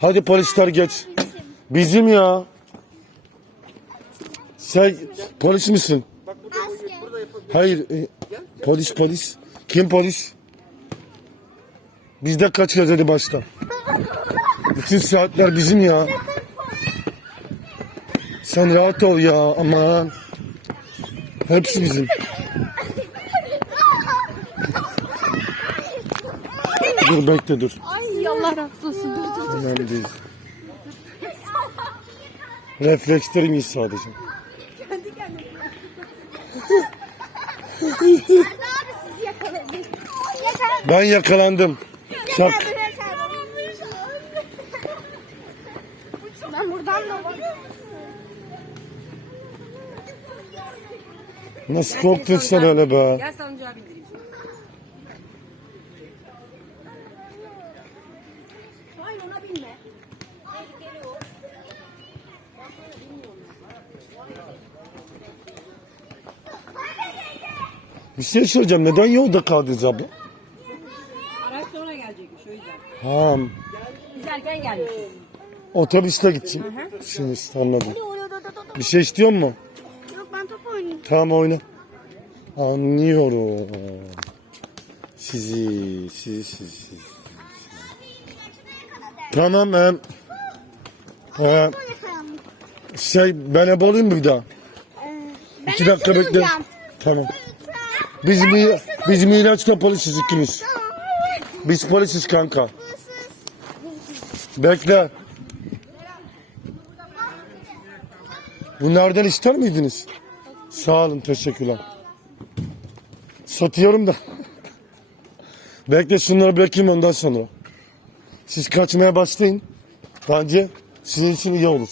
Hadi polisler geç. Bizim ya. Sen polis misin? Hayır. e, polis polis. Kim polis? Biz de kaçıyoruz hadi başla. Bütün saatler bizim ya. Sen rahat ol ya aman. Hepsi bizim. Dur bekle dur. Ay Allah razı olsun. Dur dur. Önemli değil. Reflekslerim iyi sadece. Abi siz yakaladınız. Ben yakalandım. Çak. Ben buradan da Nasıl korktun sen öyle be? Bir şey soracağım. Neden yolda kaldınız abla? Araç sonra gelecekmiş o yüzden. Ha, Biz erken gelmişiz. otobüsle gideceğim. Şimdi anladım. Bir şey istiyor mu? Yok ben top oynayayım. Tamam oyna. Anlıyorum. Sizi, sizi, sizi, sizi. Tamam. He, Yakalandım. şey ben hep olayım mı bir daha? Ee, İki dakika bekle. Tamam. Biz mi biz Miraç'la polisiz ikimiz. Biz polisiz kanka. Bekle. Bunlardan ister miydiniz? Sağ olun teşekkürler. Satıyorum da. Bekle şunları bırakayım ondan sonra. Siz kaçmaya başlayın. Bence sizin için iyi olur.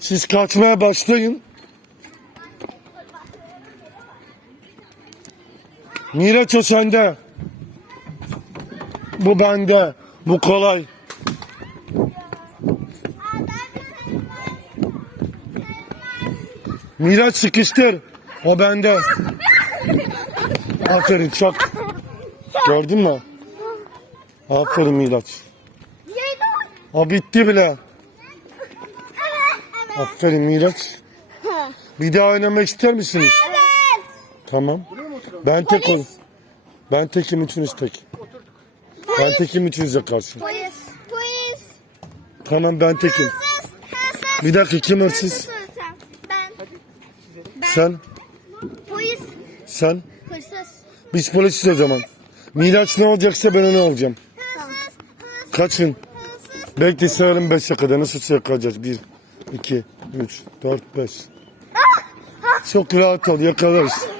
Siz kaçmaya başlayın. Miraç o sende. Bu bende. Bu kolay. Miraç sıkıştır. O bende. Aferin çok. Gördün mü? Aferin Miraç. O bitti bile. Aferin Miraç. Bir daha oynamak ister misiniz? Evet. Tamam. Ben tek ol. Ben tekim üçünüz tek. Ben tekim üçünüze karşı. Polis. Polis. Tamam ben tekim. Hırsız. Hırsız. Bir dakika kim hırsız? Ben. Ben. Sen? Polis. Sen? Hırsız. Biz polisiz o zaman. Miraç ne olacaksa ben onu. Hırsız. Hırsız. Kaçın. Hırsız. Bekle sayalım 5'e kadar. Nasıl yakalayacağız? 1, 2, 3, 4, 5. Çok rahat ol yakalarız.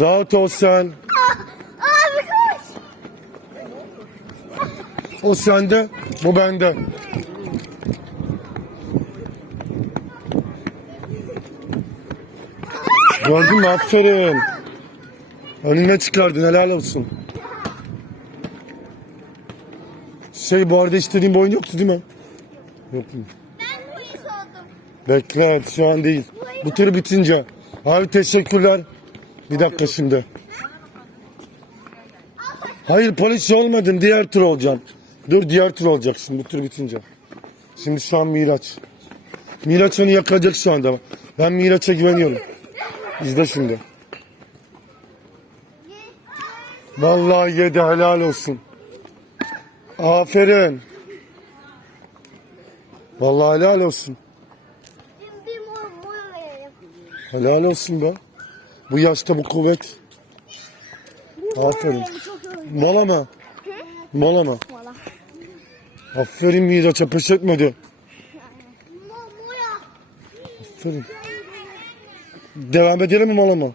Rahat ol sen. Abi koş. O sende, bu bende. Gördün mü? Aferin. Önüne çıkardın. Helal olsun. Şey bu arada istediğin bir oyun yoktu değil mi? Yok mu? Ben polis oldum. Bekle şu an değil. Bu tur bitince. Abi teşekkürler. Bir dakika şimdi. Hayır polis olmadın. Diğer tur olacaksın. Dur diğer tur olacak şimdi bu tur bitince. Şimdi şu an Miraç. Miraç onu yakalayacak şu anda. Ben Miraç'a güveniyorum. İzle şimdi. Vallahi yedi helal olsun. Aferin. Vallahi helal olsun. Helal olsun be. Bu yaşta bu kuvvet. Aferin. Mola mı? Mola mı? Valla. Aferin Miraç'a pes etmedi. Aferin. Devam edelim mi mola mı?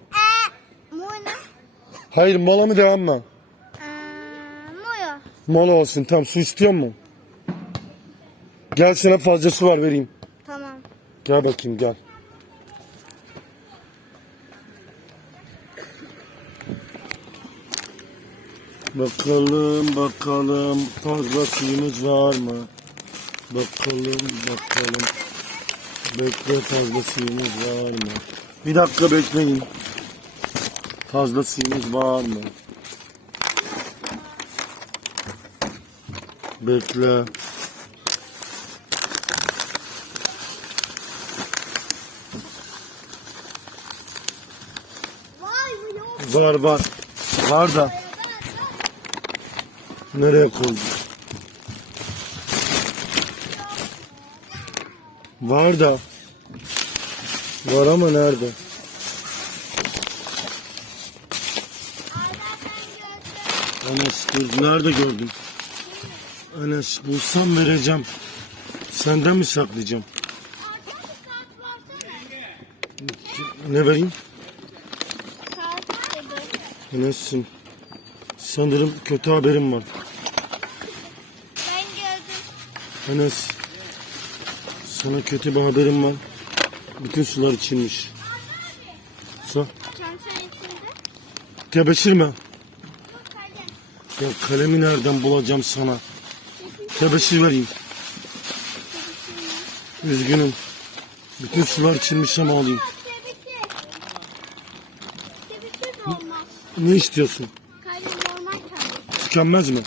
Hayır mola mı devam mı? Mola olsun tamam su istiyor mu? Gel sana fazla su var vereyim. Tamam. Gel bakayım gel. Bakalım bakalım fazla suyumuz var mı? Bakalım bakalım. Bekle fazla suyumuz var mı? Bir dakika bekleyin. Fazla suyumuz var mı? Bekle. Var var. Var da. Nereye koydun? Var da. Var ama nerede? Enes dur. Nerede gördün? Enes bulsam vereceğim. Senden mi saklayacağım? Ne vereyim? Enes'im. Sanırım kötü haberim var. Ben gördüm. Enes. Sana kötü bir haberim var. Bütün sular içilmiş. Su. Tebeşir mi? Ya kalemi nereden bulacağım sana? Tebeşir vereyim. Üzgünüm. Bütün sular içilmiş ama alayım. Ne istiyorsun? Kalem normal kalem. Tükenmez mi?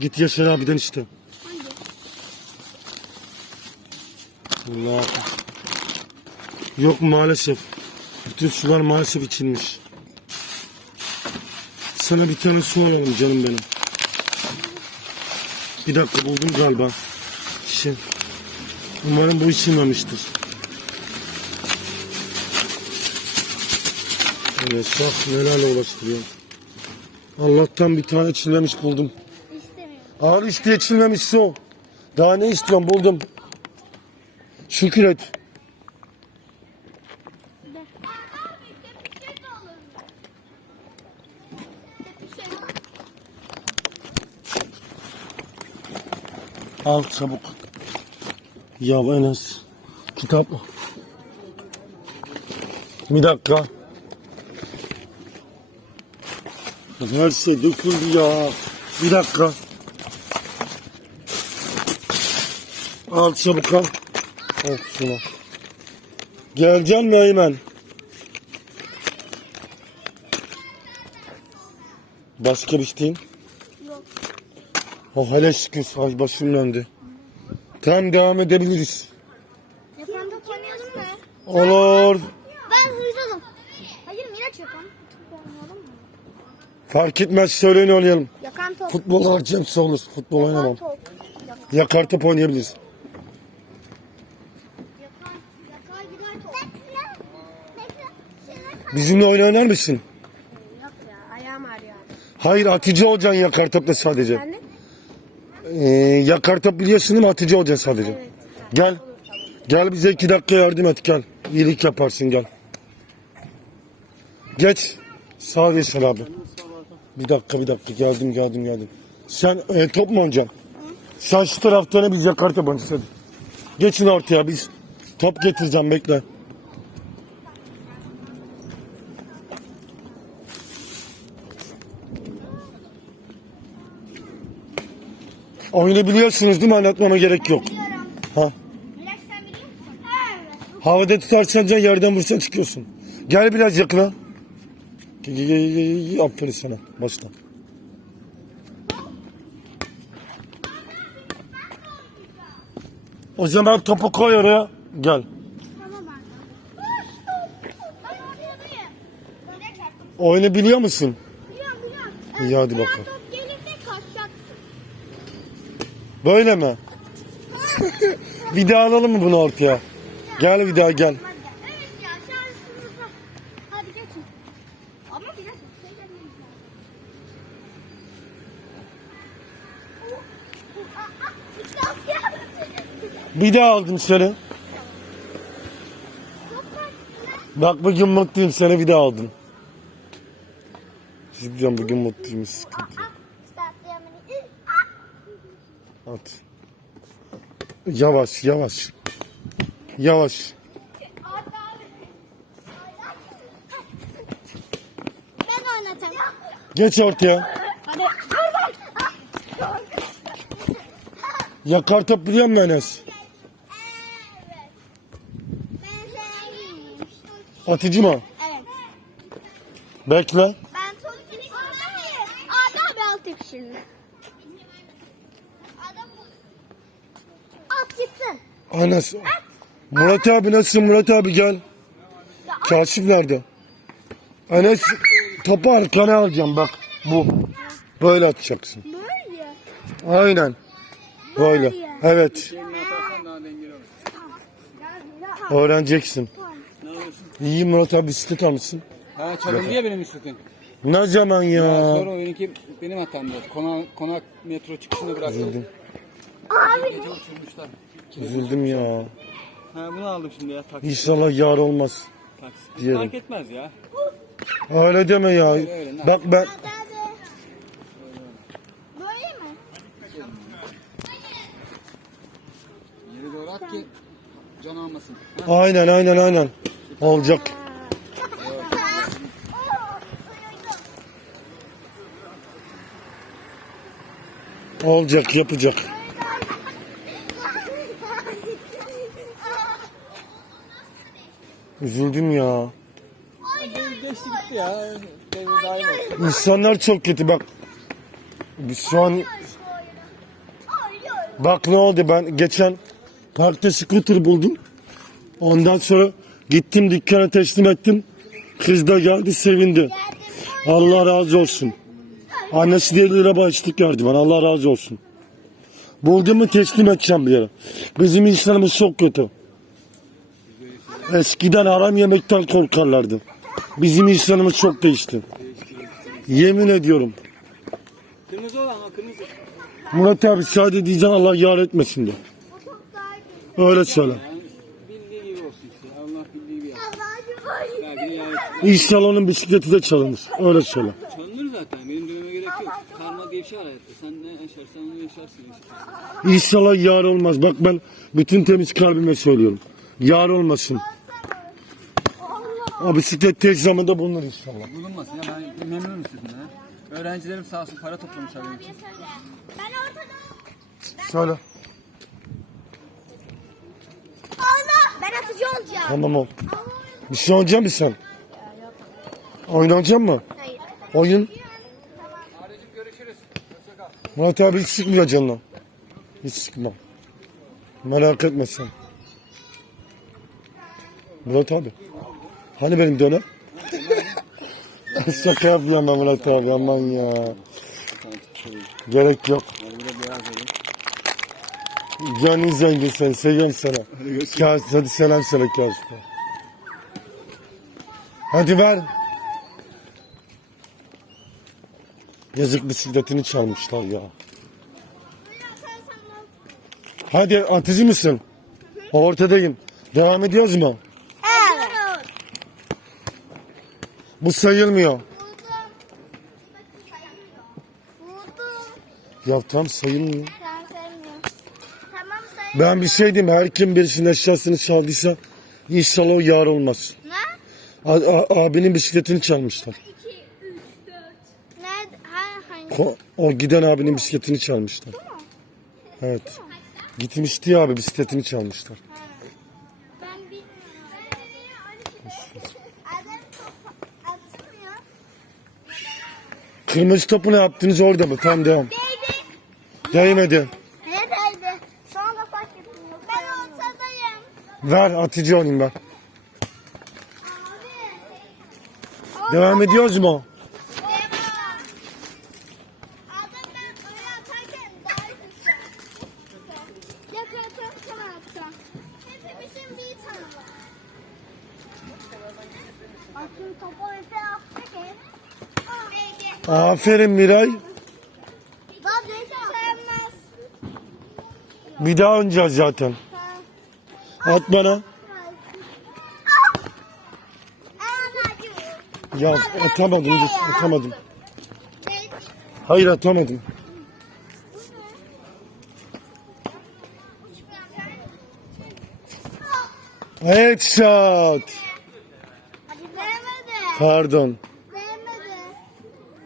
Git Yaşar abiden iste. Allah. Yok maalesef. Bütün sular maalesef içilmiş. Sana bir tane su alalım canım benim. Bir dakika buldum galiba. Şey, umarım bu içilmemiştir. Öyle saf nelerle uğraştırıyor. Allah'tan bir tane içilmemiş buldum. İstemiyorum. Al işte içilmemiş su. Daha ne istiyorsun buldum. Şükür et. Al çabuk. Ya Enes. Kitap. Bir dakika. Her şey döküldü ya. Bir dakika. Al çabuk al. Şunu. Geleceksin mi Eymen? Başka bir isteğin? Yok. Oh hele şükür. Ay başım döndü. Tamam devam edebiliriz. Yakanda oynayalım mı? Olur. Ben huysuzum. Hayır Miraç mı? Fark etmez söyleyin oynayalım. Yakan top. Futbol hepsi olur. Futbol oynamam. Yakan top. Yakar top oynayabiliriz. Yakan. Yakan gider top. Bekle. Bekle. Şöyle Bizimle oyun oynar mısın? Yok ya ayağım ağrıyor. Hayır atıcı olacaksın yakar topla sadece. Sen de? Ee, yakar top biliyorsun değil mi? Atıcı olacaksın sadece. Evet. Gel. Gel bize iki dakika yardım et gel. İyilik yaparsın gel. Geç. Sağ Yaşar abi. Bir dakika bir dakika geldim geldim geldim. Sen e, top mu oynayacaksın? Sen şu tarafta ne biz yakar top oynayacağız. Geçin ortaya biz. Top getireceğim bekle. Oyunu biliyorsunuz değil mi? Anlatmama gerek yok. Ha. Havada tutarsan can yerden vursan çıkıyorsun. Gel biraz yakına. Aferin sana. Başla. O zaman topu koy oraya. Gel. Oyunu biliyor musun? Biliyorum biliyorum. İyi, hadi bakalım. Böyle mi? daha alalım mı bunu ortaya? Gel daha gel. Bir daha aldım seni. Bak bugün mutluyum seni bir daha aldım. Cidden bugün mutluyum. Sıkıntı yok. İşte atlayamadım. Aa. At. Yavaş yavaş. Yavaş. Ben oynatayım. Geç ortaya. Hadi. Yakar top biliyor musun Enes? Evet. Ben. Atıcı mı? Evet. Bekle. Ben çok Abi abi al tek şimdi. At Anası. Murat abi nasılsın Murat abi gel. Ya. Kaşif nerede? Enes topu arkana alacağım bak bu. Böyle atacaksın. Böyle. Aynen. Böyle. Evet. Öğreneceksin. İyi Murat abi bisiklet almışsın. Ha çalındı ya benim üstüden. Ne zaman ya? Sonra benimki benim hatamdı. Konak, konak metro çıkışında bıraktım. Abi. Gece uçurmuşlar. Üzüldüm ya. Ha bunu aldım şimdi ya taksi. İnşallah yar olmaz. taksi. Diyelim. Fark etmez ya. Öyle deme ya. öyle, ne Bak ben. Böyle mi? Yere doğru at ki can almasın. Ha, aynen aynen aynen. Olacak. Olacak yapacak. Üzüldüm ya. İnsanlar çok kötü bak. Biz Şu an bak ne oldu ben geçen parkta scooter buldum. Ondan sonra gittim dükkana teslim ettim. Kız da geldi sevindi. Allah razı olsun. Annesi de 50 lira bağışlık verdi bana. Allah razı olsun. Buldum mu teslim edeceğim bir yere. Bizim insanımız çok kötü. Eskiden haram yemekten korkarlardı. Bizim insanımız çok değişti. Yemin ediyorum. Kırmızı olan o kırmızı. Murat abi sadece diyeceğim Allah yar etmesin de. Öyle söyle. Yani bildiği gibi olsun işte. Allah bildiği gibi yapsın. Belki de ya İnşallah onun bisikleti de çalınır. Öyle söyle. Çalınır zaten. Benim dememe gerek yok. Karma diye bir şey var hayatta. Sen ne yaşarsan onu yaşarsın. yaşarsın. İnşallah yar olmaz. Bak ben bütün temiz kalbime söylüyorum. Yar olmasın. O bisiklet tez zamanda bulunur inşallah. Bulunmasın ya ben memnunum sizinle. Öğrencilerim sağ olsun para toplamışlar benim için. Ben ortada. Söyle. Allah. Ben atıcı olacağım. Tamam ol. Bir şey oynayacak mısın sen? Oynayacak mı? Hayır. Oyun. Aracım görüşürüz. Hoşçakal. Murat abi hiç sıkmıyor canına. Hiç sıkma. Merak etme sen. Murat abi. Hani benim dönem? Şaka yapıyorum ben Murat abi aman ya. Gerek yok. Gönlün zengin sen, seviyorum sana. Kağıt, hadi selam söyle Kağıt'a. Hadi ver. Yazık bisikletini çalmışlar ya. Hadi atıcı mısın? Ortadayım. Devam ediyoruz mu? Evet. Bu sayılmıyor. Ya tam sayılmıyor. Ben bir şey diyeyim. Her kim birisinin eşyasını çaldıysa inşallah o yar olmaz. Ne? A- a- abinin bisikletini çalmışlar. 2, 3, 4. Nerede? Hangi? Ko- O giden abinin bisikletini çalmışlar. Evet. Gitmişti ya abi bisikletini çalmışlar. Ben bilmiyorum. Adam top atmıyor. Kırmızı topu ne yaptınız orada mı? Tamam devam. Değmedi. Neredeydi? Sonra fark etmiyor. Ben ortadayım. Ver atıcı olayım ben. Devam ediyoruz mu? Devam. Adam ben öyle atarken daha güzel. Yakaladım sana attım. Hepimizin bir tane var. Akın topu öte attı ki. Neydi? Aferin Miray. Bir daha oynayacağız zaten. At bana. Ya atamadım. Atamadım. Hayır atamadım. Headshot. Pardon.